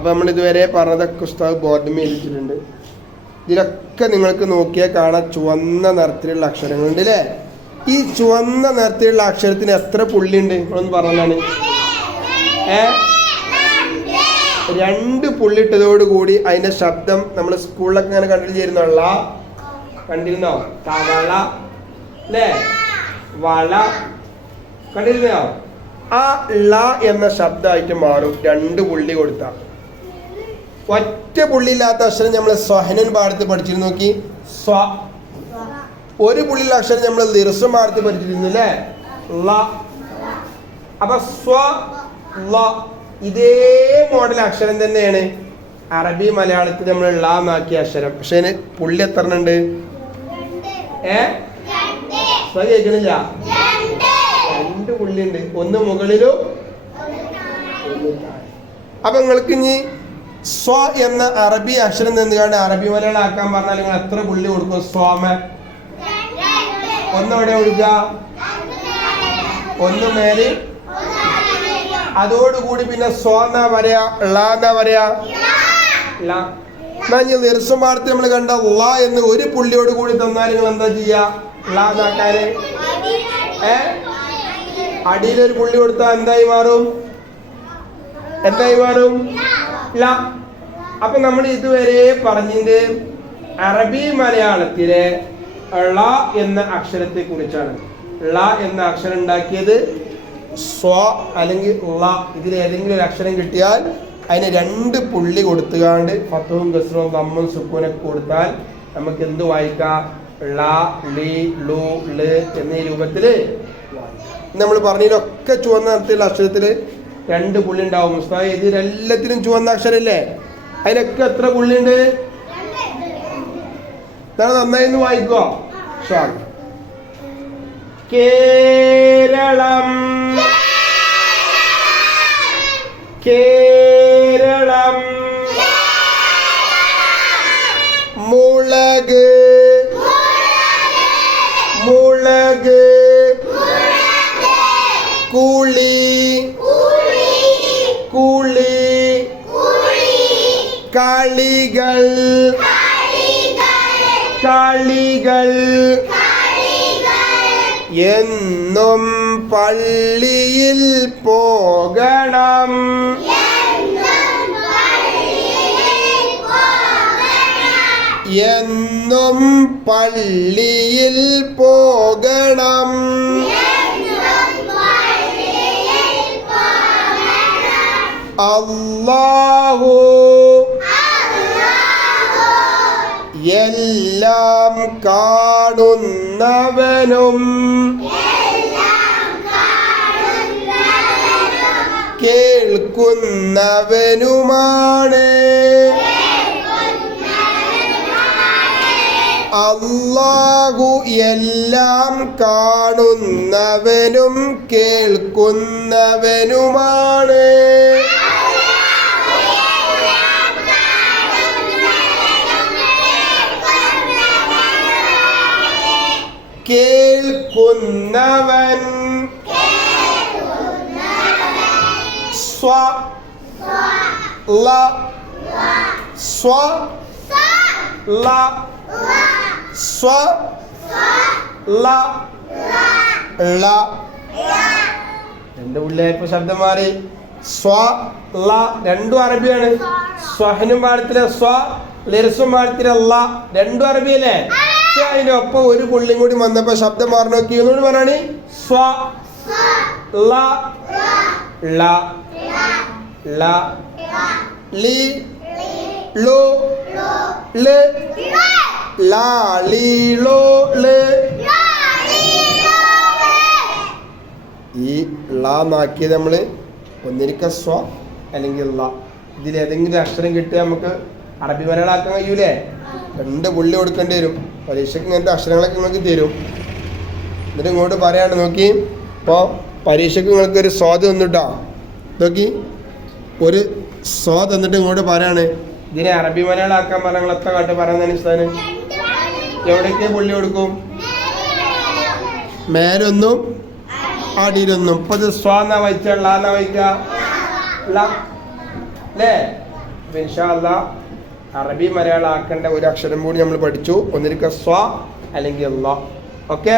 അപ്പോൾ നമ്മൾ ഇതുവരെ പറഞ്ഞതൊക്കെ ഉസ്താവ് ബോർഡിൽ എഴുതിയിട്ടുണ്ട്. ഇതിലൊക്കെ നിങ്ങൾക്ക് നോക്കിയാൽ കാണാം ചുവന്ന നിറത്തിലുള്ള അക്ഷരങ്ങളുണ്ട് അല്ലേ ഈ ചുവന്ന നിറത്തിലുള്ള അക്ഷരത്തിന് എത്ര പുള്ളിയുണ്ട്? നിങ്ങളൊന്ന് പറഞ്ഞാണ് ഏ? രണ്ട് പുള്ളിട്ടതോടുകൂടി അതിന്റെ ശബ്ദം നമ്മൾ സ്കൂളിലൊക്കെ ഇങ്ങനെ കണ്ടിട്ട് ചേരുന്നുള്ള കണ്ടിരുന്നോ? തവള അല്ലേ വള. കണ്ടിരുന്നോ? ആ ള എന്ന ശബ്ദമായിട്ട് മാറും. രണ്ട് പുള്ളി കൊടുത്ത. ഒറ്റ പുള്ളിയില്ലാത്ത അക്ഷരം നമ്മൾ സ്വഹനൻ പാടത്ത് പഠിച്ചിരുന്നു നോക്കി. സ്വ. ഒരു പുള്ളിയുള്ള അക്ഷരം നമ്മൾ ദിർസം പാടത്ത് പഠിച്ചിരുന്നു അല്ലേ? ല അപ്പൊ സ്വ ള. ഇതേ മോഡൽ അക്ഷരം തന്നെയാണ്. അറബി മലയാളത്തിൽ നമ്മൾ ലാമാക്കിയ അക്ഷരം. പക്ഷെ പുള്ളി എത്ര ഉണ്ട് ഏ? സ്വ കേൾക്കണില്ല? രണ്ട് പുള്ളി ഉണ്ട് ഒന്ന് മുകളിലും. അപ്പൊ നിങ്ങൾക്ക് ഇനി സ്വ എന്ന അറബി അക്ഷരം നിന്നുകൊണ്ട് അറബി മലയാളം ആക്കാൻ പറഞ്ഞാൽ നിങ്ങൾ എത്ര പുള്ളി കൊടുക്കും? സ്വാമ. ഒന്നവിടെ ഒഴുക. ഒന്ന് മേൽ. അതോടുകൂടി പിന്നെ സ്വ എന്നാ പറയാ? ള എന്നാ പറയാ? ള. എന്നാ ഇനി നിർസുമാർത്തി നമ്മൾ കണ്ട ള എന്ന് ഒരു പുള്ളിയോട് കൂടി തന്നാൽ നിങ്ങൾ എന്താ ചെയ്യാ? ള എന്നാക്കാന്. ഏ? അടിയിലൊരു പുള്ളി കൊടുത്താൽ എന്തായി മാറും? എന്തായി മാറും? ല. അപ്പൊ നമ്മൾ ഇതുവരെ പറഞ്ഞത് അറബി മലയാളത്തിലെ ള എന്ന അക്ഷരത്തെ കുറിച്ചാണ്. ള എന്ന അക്ഷരം ഉണ്ടാക്കിയത് സ്വ അല്ലെങ്കിൽ ള. ഇതിൽ ഏതെങ്കിലും ഒരു അക്ഷരം കിട്ടിയാൽ അതിന് രണ്ട് പുള്ളി കൊടുത്തുകാണ്ട് ഫത്തവും ഗസ്രവും തമ്മും സുക്കൂനൊക്കെ കൊടുത്താൽ നമുക്ക് എന്ത് വായിക്കാം? ള ലി ലു ൽ എന്നീ രൂപത്തിൽ. നമ്മൾ പറഞ്ഞതിലൊക്കെ ചുവന്ന നിറത്തിലുള്ള അക്ഷരത്തിൽ രണ്ട് പുള്ളി ഉണ്ടാവും മുസ്താദ് ഇതിലെല്ലാത്തിലും ചുവന്ന അക്ഷരല്ലേ? അതിലൊക്കെ എത്ര പുള്ളിയുണ്ട്? നിങ്ങൾ നന്നായി ഒന്ന് വായിക്കോ. ഷാൾ കേരളം. കേരളം. മുളക്. മുളക്. കുളി. കളികൾ. കളികൾ എന്നും പള്ളിയിൽ പോകണം. എന്നും പള്ളിയിൽ പോകണം. അല്ലാഹു എല്ലാം കാണുന്നവനും കേൾക്കുന്നവനുമാണ്. അല്ലാഹു എല്ലാം കാണുന്നവനും കേൾക്കുന്നവനുമാണ്. കേൾക്കുന്നവൻ. സ്വ. ല സ്വ. ല സ്വ. ല ള. രണ്ട് പുള്ളിയായപ്പോ ശബ്ദം മാറി. സ്വ ല രണ്ടും അറബിയാണ്. സ്വഹനും പാടത്തിലെ സ്വ ലിർസും പാടത്തിലെ ല രണ്ടും അറബിയല്ലേ? ഒപ്പം ഒരു പുള്ളിയും കൂടി വന്നപ്പോ ശബ്ദം മാറി നോക്കി എന്നോട് പറയണി സ്വ ല ള ള ലി ലോ ൽ ലാ ലി ലോ ൽ ഈ ള നാക്കിയത് നമ്മൾ ഒന്നിരിക്ക സ്വ അല്ലെങ്കിൽ ള. ഇതിൽ ഏതെങ്കിലും അക്ഷരം കിട്ടിയ നമുക്ക് അറബി മലയാളാക്കാൻ കഴിയൂലേ? രണ്ട് പുള്ളി കൊടുക്കേണ്ടി വരും. പരീക്ഷയ്ക്ക് ഇങ്ങനത്തെ അക്ഷരങ്ങളൊക്കെ നിങ്ങൾക്ക് തരും. എന്നിട്ട് ഇങ്ങോട്ട് പറയാണ് നോക്കി. ഇപ്പോൾ പരീക്ഷയ്ക്ക് നിങ്ങൾക്ക് ഒരു സ്വാദ് തന്നിട്ടാ. നോക്കി. ഒരു സ്വാ തന്നിട്ട് ഇങ്ങോട്ട് പറയാണ്. ഇതിനെ അറബി മലയാളാക്കാൻ പറഞ്ഞ എത്ര കാട്ട് പറയുന്നതിന് എവിടേക്ക് പുള്ളി കൊടുക്കും? മേലൊന്നും അടിയിലൊന്നും. ഇപ്പൊ ഇത് സ്വാന്ന വായിച്ച? ലാന്ന വായിക്ക? അല്ലേ ഇൻഷാ അല്ലാ അറബി മലയാളം ആക്കേണ്ട ഒരു അക്ഷരം കൂടി നമ്മൾ പഠിച്ചു. ഒന്നിരിക്ക സ്വ അല്ലെങ്കിൽ അല്ല ഓക്കെ